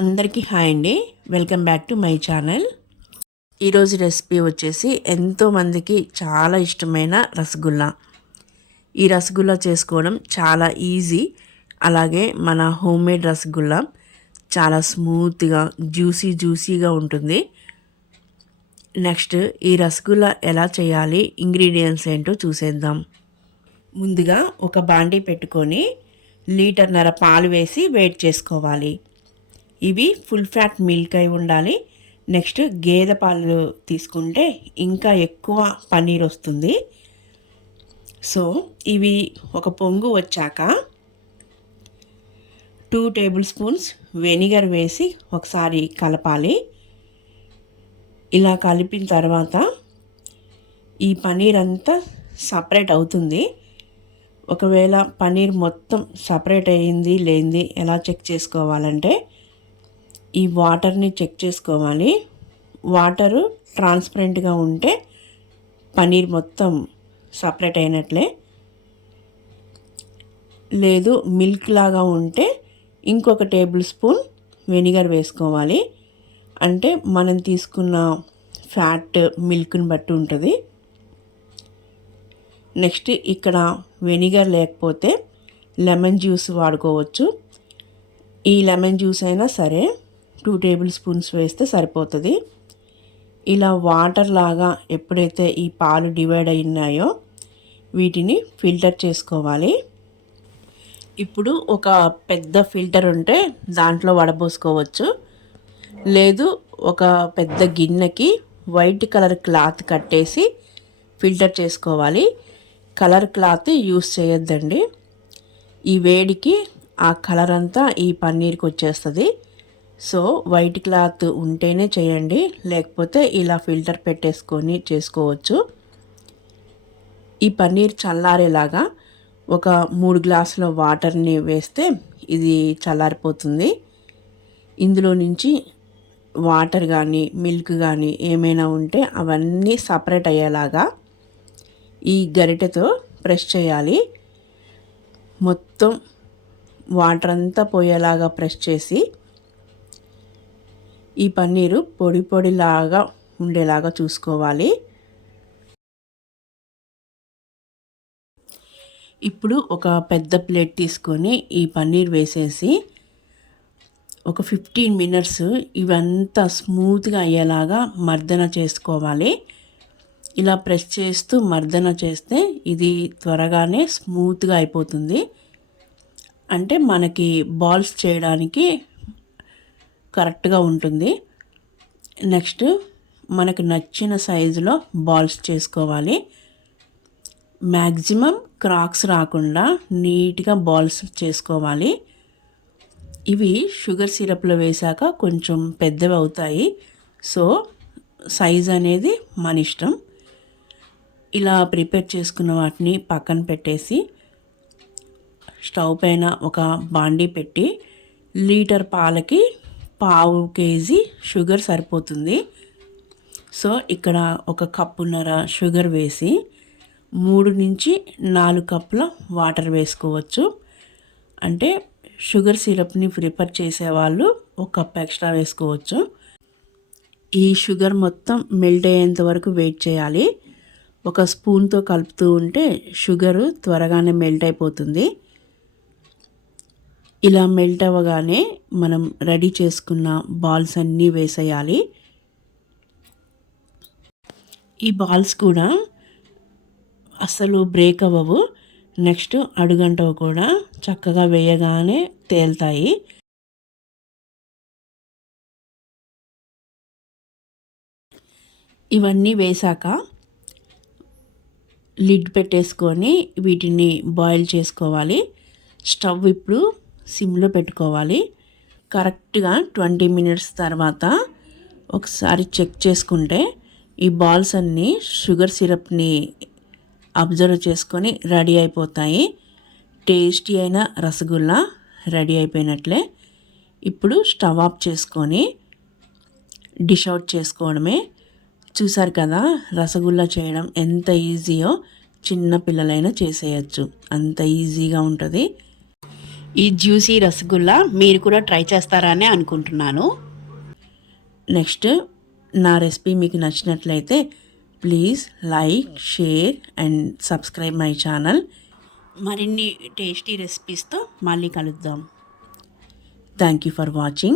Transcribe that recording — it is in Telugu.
అందరికీ హాయ్ అండి. Welcome back to my channel. ఈరోజు రెసిపీ వచ్చేసి ఎంతోమందికి చాలా ఇష్టమైన రసగుల్లా. ఈ రసగుల్లా చేసుకోవడం చాలా ఈజీ. అలాగే మన హోమ్మేడ్ రసగుల్లా చాలా స్మూత్గా జ్యూసీగా ఉంటుంది. నెక్స్ట్ ఈ రసగుల్లా ఎలా చేయాలి, ఇంగ్రీడియంట్స్ ఏంటో చూసేద్దాం. ముందుగా ఒక బాండీ పెట్టుకొని లీటర్న్నర పాలు వేసి వేడి చేసుకోవాలి. ఇవి ఫుల్ ఫ్యాట్ మిల్క్ అయి ఉండాలి. నెక్స్ట్ గేదె పాలు తీసుకుంటే ఇంకా ఎక్కువ పన్నీర్ వస్తుంది. సో ఇవి ఒక పొంగు వచ్చాక 2 టేబుల్ స్పూన్స్ వెనిగర్ వేసి ఒకసారి కలపాలి. ఇలా కలిపిన తర్వాత ఈ పన్నీర్ అంతా సపరేట్ అవుతుంది. ఒకవేళ పన్నీర్ మొత్తం సపరేట్ అయ్యింది లేనిది ఎలా చెక్ చేసుకోవాలంటే ఈ వాటర్ని చెక్ చేసుకోవాలి. వాటరు ట్రాన్స్పరెంట్గా ఉంటే పన్నీర్ మొత్తం సపరేట్ అయినట్లే. లేదు మిల్క్ లాగా ఉంటే ఇంకొక టేబుల్ స్పూన్ వెనిగర్ వేసుకోవాలి. అంటే మనం తీసుకున్న ఫ్యాట్ మిల్క్ని బట్టి ఉంటుంది. నెక్స్ట్ ఇక్కడ వెనిగర్ లేకపోతే లెమన్ జ్యూస్ వాడుకోవచ్చు. ఈ లెమన్ జ్యూస్ అయినా సరే 2 టేబుల్ స్పూన్స్ వేస్తే సరిపోతుంది. ఇలా వాటర్ లాగా ఎప్పుడైతే ఈ పాలు డివైడ్ అయినాయో వీటిని ఫిల్టర్ చేసుకోవాలి. ఇప్పుడు ఒక పెద్ద ఫిల్టర్ ఉంటే దాంట్లో వడబోసుకోవచ్చు. లేదు ఒక పెద్ద గిన్నెకి వైట్ కలర్ క్లాత్ కట్టేసి ఫిల్టర్ చేసుకోవాలి. కలర్ క్లాత్ యూస్ చేయొద్దండి. ఈ వేడికి ఆ కలర్ అంతా ఈ పన్నీర్కి వచ్చేస్తుంది. సో వైట్ క్లాత్ ఉంటేనే చేయండి, లేకపోతే ఇలా ఫిల్టర్ పెట్టేసుకొని చేసుకోవచ్చు. ఈ పన్నీర్ చల్లారేలాగా ఒక 3 గ్లాసుల వాటర్ని వేస్తే ఇది చల్లారిపోతుంది. ఇందులో నుంచి వాటర్ కానీ మిల్క్ కానీ ఏమైనా ఉంటే అవన్నీ సపరేట్ అయ్యేలాగా ఈ గరిటెతో ప్రెస్ చేయాలి. మొత్తం వాటర్ అంతా పోయేలాగా ప్రెస్ చేసి ఈ పన్నీరు పొడిలాగా ఉండేలాగా చూసుకోవాలి. ఇప్పుడు ఒక పెద్ద ప్లేట్ తీసుకొని ఈ పన్నీర్ వేసేసి ఒక 15 మినిట్స్ ఇవంతా స్మూత్గా అయ్యేలాగా మర్దన చేసుకోవాలి. ఇలా ప్రెస్ చేస్తూ మర్దన చేస్తే ఇది త్వరగానే స్మూత్గా అయిపోతుంది. అంటే మనకి బాల్స్ చేయడానికి కరెక్ట్గా ఉంటుంది. నెక్స్ట్ మనకు నచ్చిన సైజులో బాల్స్ చేసుకోవాలి. మ్యాక్సిమం క్రాక్స్ రాకుండా నీట్గా బాల్స్ చేసుకోవాలి. ఇవి షుగర్ సిరప్లో వేశాక కొంచెం పెద్దవి అవుతాయి. సో సైజ్ అనేది మన ఇష్టం. ఇలా ప్రిపేర్ చేసుకున్న వాటిని పక్కన పెట్టేసి స్టవ్ పైన ఒక బాండీ పెట్టి లీటర్ పాలకి 1/2 కేజీ షుగర్ సరిపోతుంది. సో ఇక్కడ 1 కప్పున్నర షుగర్ వేసి 3 నుంచి 4 కప్పుల వాటర్ వేసుకోవచ్చు. అంటే షుగర్ సిరప్ని ప్రిపేర్ చేసేవాళ్ళు 1 కప్ ఎక్స్ట్రా వేసుకోవచ్చు. ఈ షుగర్ మొత్తం మెల్ట్ అయ్యేంత వరకు వెయిట్ చేయాలి. ఒక స్పూన్తో కలుపుతూ ఉంటే షుగరు త్వరగానే మెల్ట్ అయిపోతుంది. ఇలా మెల్ట్ అవ్వగానే మనం రెడీ చేసుకున్న బాల్స్ అన్నీ వేసేయాలి. ఈ బాల్స్ కూడా అస్సలు బ్రేక్ అవ్వవు. నెక్స్ట్ అడుగంటవు కూడా చక్కగా వేయగానే తేలుతాయి. ఇవన్నీ వేశాక లిడ్ పెట్టేసుకొని వీటిని బాయిల్ చేసుకోవాలి. స్టవ్ ఇప్పుడు సిమ్లో పెట్టుకోవాలి. కరెక్ట్గా 20 మినిట్స్ తర్వాత ఒకసారి చెక్ చేసుకుంటే ఈ బాల్స్ అన్నీ షుగర్ సిరప్ని అబ్జర్వ్ చేసుకొని రెడీ అయిపోతాయి. టేస్టీ అయిన రసగుల్లా రెడీ అయిపోయినట్లే. ఇప్పుడు స్టవ్ ఆఫ్ చేసుకొని డిష్ అవుట్ చేసుకోవడమే. చూసారు కదా రసగుల్లా చేయడం ఎంత ఈజీయో చిన్న పిల్లలైనా చేసేయచ్చు. అంత ఈజీగా ఉంటుంది. ఈ జ్యూసీ రసగుల్లా మీరు కూడా ట్రై చేస్తారని అనుకుంటున్నాను. నెక్స్ట్ నా రెసిపీ మీకు నచ్చినట్లయితే please like, share and subscribe my channel. మరిన్ని టేస్టీ రెసిపీస్తో మళ్ళీ కలుద్దాం. Thank you for watching.